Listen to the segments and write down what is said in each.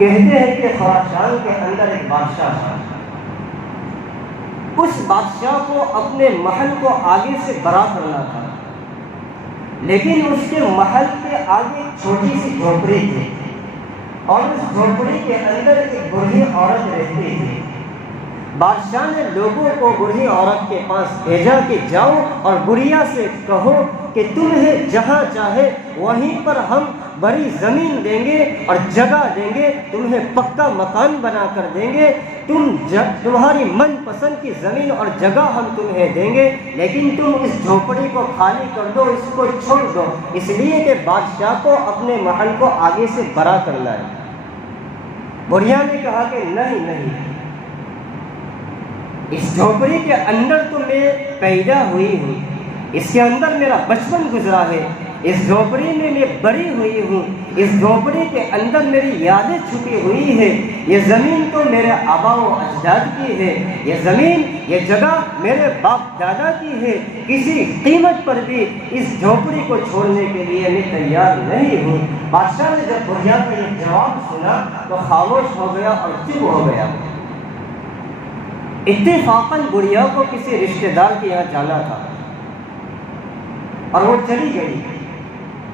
کہتے ہیں کہ خراسان کے اندر ایک بادشاہ تھا، اس بادشاہ کو اپنے محل کو آگے سے بڑا کرنا تھا، لیکن اس کے محل کے آگے چھوٹی سی جھونپڑی تھی، اور اس جھونپڑی کے اندر ایک بوڑھی عورت رہتی تھی۔ بادشاہ نے لوگوں کو بوڑھی عورت کے پاس بھیجا کہ جاؤ اور بڑھیا سے کہو کہ تمہیں جہاں چاہے وہیں پر ہم بڑی زمین دیں گے اور جگہ دیں گے، تمہیں پکا مکان بنا کر دیں گے، تمہاری من پسند کی زمین اور جگہ ہم تمہیں دیں گے، لیکن تم اس جھونپڑی کو خالی کر دو، اس کو چھوڑ دو، اس لیے کہ بادشاہ کو اپنے محل کو آگے سے بڑا کرنا ہے۔ بڑھیا نے کہا کہ نہیں، اس جھونپڑی کے اندر تو میں پیدا ہوئی ہوں، اس کے اندر میرا بچپن گزرا ہے، اس جھونپڑی میں میں بڑی ہوئی ہوں، اس جھونپڑی کے اندر میری یادیں چھپی ہوئی ہے، یہ زمین تو میرے آبا و اجداد کی ہے، یہ زمین یہ جگہ میرے باپ دادا کی ہے، کسی قیمت پر بھی اس جھونپڑی کو چھوڑنے کے لیے میں تیار نہیں ہوں۔ بادشاہ نے جب بڑھیا کا یہ جواب سنا تو خاموش ہو گیا اور چپ ہو گیا۔ اتفاقاً بڑھیا کو کسی رشتہ دار کے یہاں جانا تھا اور وہ چلی گئی۔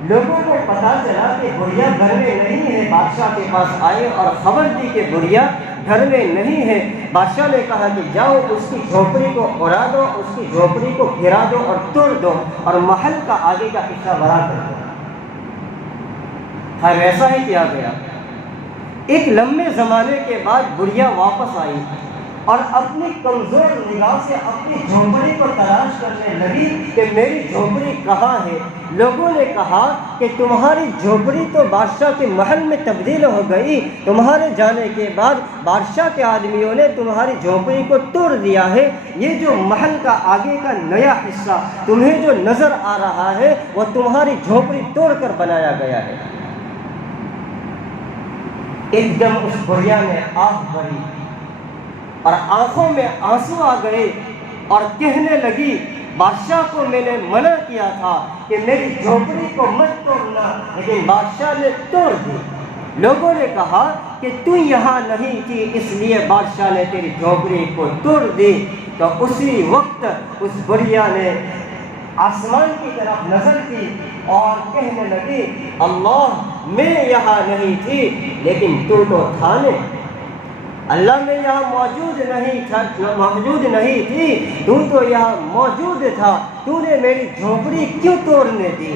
لوگوں کو پتا چلا کہ بڑھیا گھر میں نہیں ہے، بادشاہ کے پاس آئے اور خبر دی کہ بڑھیا گھر میں نہیں ہے۔ بادشاہ نے کہا کہ جاؤ اس کی جھونپڑی کو اڑا دو، اس کی جھونپڑی کو گرا دو اور توڑ دو اور محل کا آگے کا حصہ بڑا کر دو۔ خیر ایسا ہی کیا گیا۔ ایک لمبے زمانے کے بعد بڑھیا واپس آئی اور اپنی کمزور نگاہ سے اپنی جھونپڑی کو تلاش کرنے لگی کہ میری جھونپڑی کہاں ہے۔ لوگوں نے کہا کہ تمہاری جھونپڑی تو بادشاہ کے محل میں تبدیل ہو گئی، تمہارے جانے کے بعد بادشاہ کے آدمیوں نے تمہاری جھونپڑی کو توڑ دیا ہے، یہ جو محل کا آگے کا نیا حصہ تمہیں جو نظر آ رہا ہے وہ تمہاری جھونپڑی توڑ کر بنایا گیا ہے۔ ایک دم اس بڑھیا نے آہ بھری اور آنکھوں میں آنسو آ گئے اور کہنے لگی بادشاہ کو میں نے منع کیا تھا کہ میری جھونپڑی کو مت توڑنا، لیکن بادشاہ نے توڑ دی۔ لوگوں نے کہا کہ تو یہاں نہیں تھی اس لیے بادشاہ نے تیری جھونپڑی کو توڑ دی۔ تو اسی وقت اس بڑھیا نے آسمان کی طرف نظر کی اور کہنے لگی اللہ میں یہاں نہیں تھی لیکن تو تھا نے، اللہ میں یہاں موجود نہیں تھی، تو یہاں موجود تھا، تو نے میری جھونپڑی کیوں توڑنے دی؟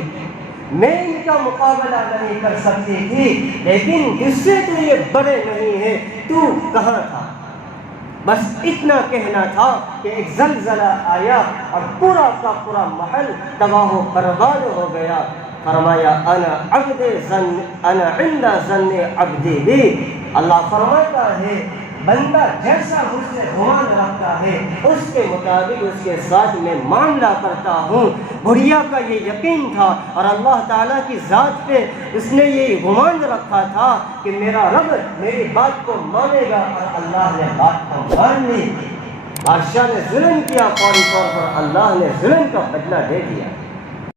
میں ان کا مقابلہ نہیں کر سکتی تھی، لیکن جس سے تو یہ بڑے نہیں ہیں، تو کہاں تھا؟ بس اتنا کہنا تھا کہ ایک زلزلہ آیا اور پورا کا پورا محل تباہ و برباد ہو گیا۔ فرمایا انا عند ظن عبدی بی، اللہ فرماتا ہے بندہ جیسا مجھ سے گمان رکھتا ہے اس کے مطابق اس کے ساتھ میں معاملہ کرتا ہوں۔ بڑھیا کا یہ یقین تھا اور اللہ تعالیٰ کی ذات پہ اس نے یہ گمان رکھا تھا کہ میرا رب میری بات کو مانے گا، اور اللہ نے بات کو مان لی۔ بادشاہ نے ظلم کیا، فوری طور پر اللہ نے ظلم کا بدلہ دے دیا۔